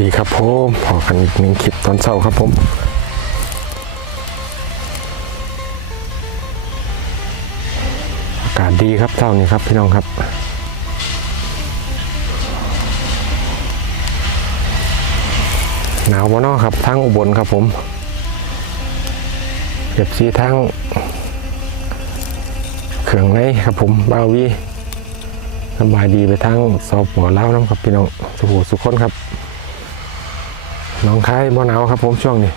ดีครับผมพอกันอีกหนึ่งคลิปตอนเช้าครับผมอากาศดีครับเช้านี้ครับพี่น้องครับหนาวบ่เนอครับทั้งอุบลครับผมเก็บซีทั้งเขื่องในครับผมบาวีสบายดีไปทั้งสอบหัวเล้าวน้ำครับพี่น้องสุขสุขคนครับ น้องคายบ่หนาวครับ ผมช่วงนี้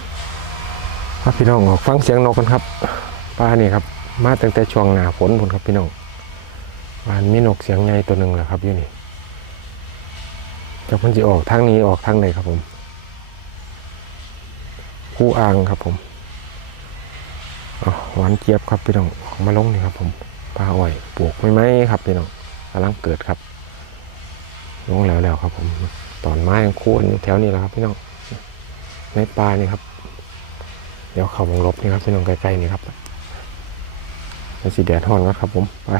พาพี่น้องออกฟังเสียงนกกันครับป้านี่ครับ มาตั้งแต่ช่วงหนาฝนผลครับพี่น้องบ้านมีนกเสียงใหญ่ตัวหนึ่งแหละครับอยู่นี่จะมันจะออกทางนี้ออกทางไหนครับผม คู่อ่างครับผมหวานเจี๊ยบครับพี่น้องออกมาลงนี่ครับผมปลาอ้อยปลูกไม่ไหมครับพี่น้องกำลังเกิดครับลงแล้วแล้วครับผมตอนไม้ยังคู่อยู่แถวนี้แหละครับพี่น้อง ในป่านี่ครับ เดี๋ยวเขาวงลบนี่ครับพี่น้องไกลๆนี่ครับเป็นสีแดดห่อนนะครับ ผมไป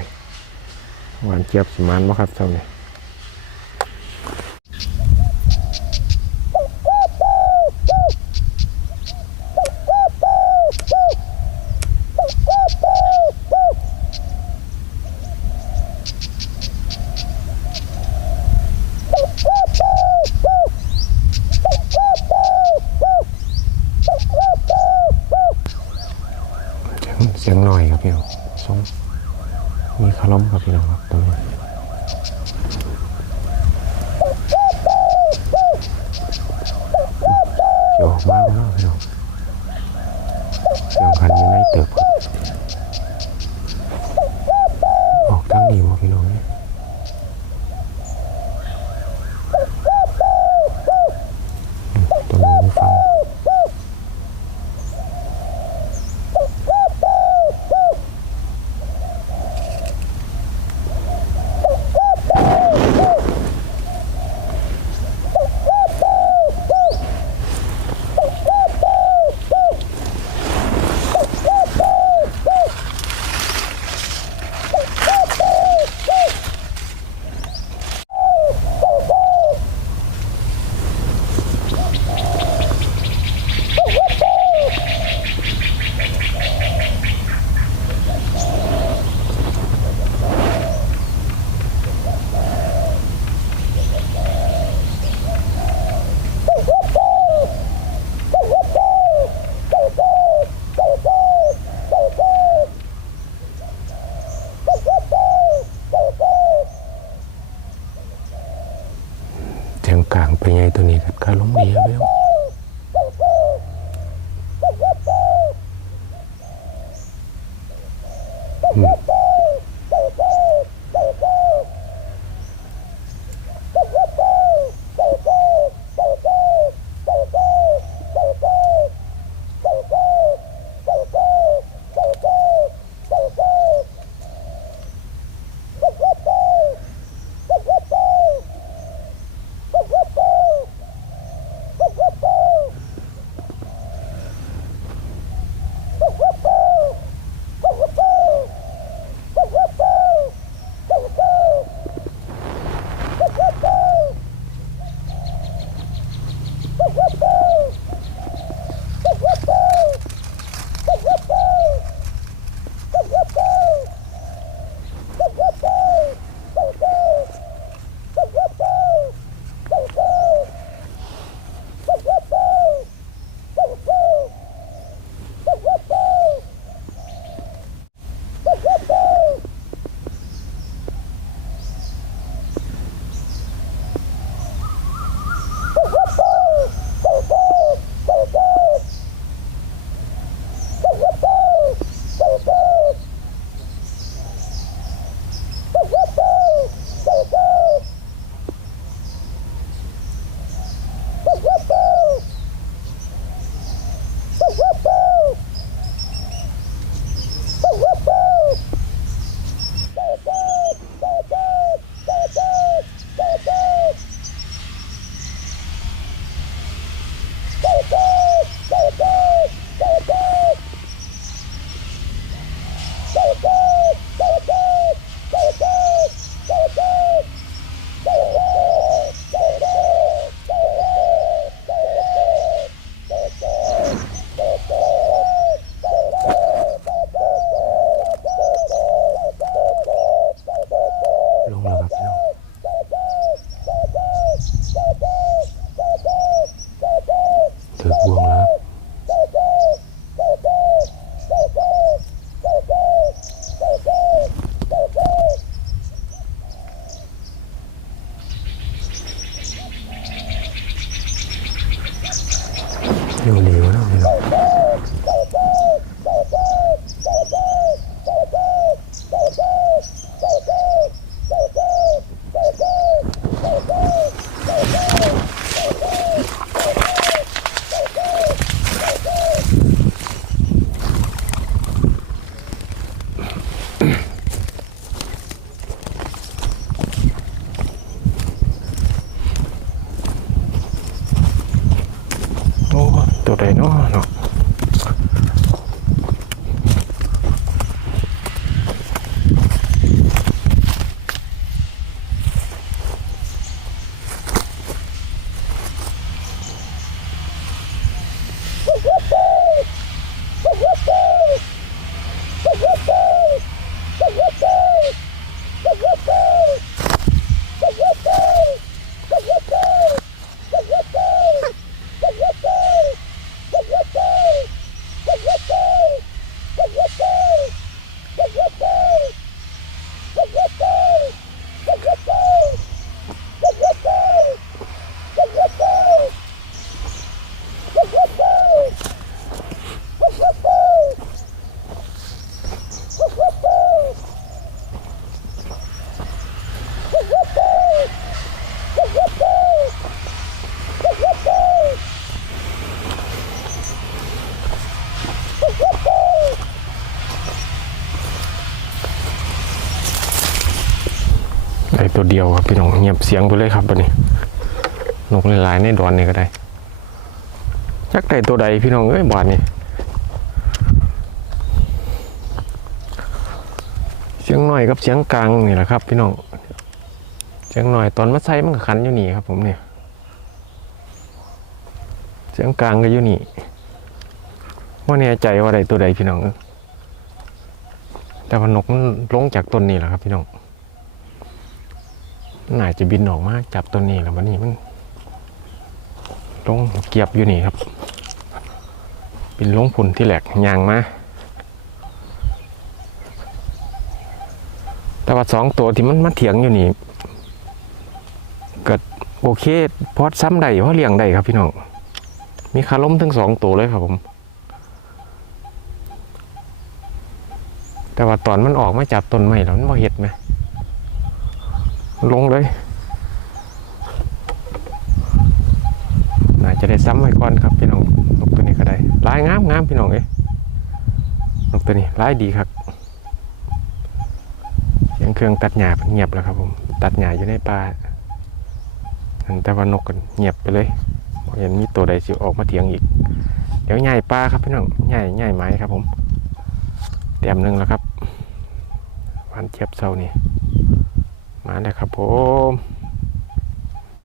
หวานเจี๊ยบสีมันบ่ครับเจ้าเนี่ยสียงเสียงห น่อยครับพี่น้องสองมีคาร่มครับพี่น้องครับตรงนี้เกี่ยวมาแล้วพี่น้องเสียงคันนี้ไม่เติบครับออกทางนี้วะพี่น้องเนี่ยอืมตัวนี้ไม่ฟัง เสียงกลางไปไงตัวนี้ครับคาล้มดีอาเบ้อ luôn là gặp nhau. Thật buông lắm. Nhưng mà liều đó liều อ้ตัวใดเนาะเนาะ ไอตัวเดียวครับพี่น้องเงียบเสียงไปเลยครับตัวนี้นกหลายๆในดอนนี่ก็ได้จักไดตัวใดพี่น้องเอ้ยบานนี่เสียงหน่อยกับเสียงกลางนี่แหละครับ พี่น้องเสียงหน่อยตอนมาใส่มันก็ขันอยู่นี่ครับ ผมเนี่ยเสียงกลางก็อยู่นี่ว่าแน่ใจว่าใดตัวใดพี่น้องแต่ว่านกมันลงจากต้นนี่แหละครับ พี่น้อง น่าจะบินออกมาจับตัวนี้แล้ววันนี้มันลงเกียบอยู่นี่ครับบินลงผุนที่แหลกยางมาแต่ว่าสองตัวที่มันมาเถียงอยู่นี่ก็โอเคพอดซ้ำได้เพราะเลี้ยงได้ครับพี่น้องมีคาล้มทั้งสองตัวเลยครับผม แต่ว่าตอนมันออกมาจับต้นไม้แล้วมันบ่เห็ดไหม ลงเลย น่าจะได้ซ้ำไว้ก่อนครับพี่น้องนกตัวนี้ก็ได้ลายงามงามพี่น้องเอ้นกตัวนี้ลายดีครับเสียงเครื่องตัดหญ้าเงียบแล้วครับผมตัดหญ้าอยู่ในป่าแต่ว่านกกันเงียบไปเลยเห็นมีตัวใดสิออกมาเถียงอีก เดี๋ยวใหญ่ปลาครับพี่น้องใหญ่ใหญ่ไม้ครับผมเตรียมหนึ่งแล้วครับวันเทียบเสานี่ มาแล้วครับผม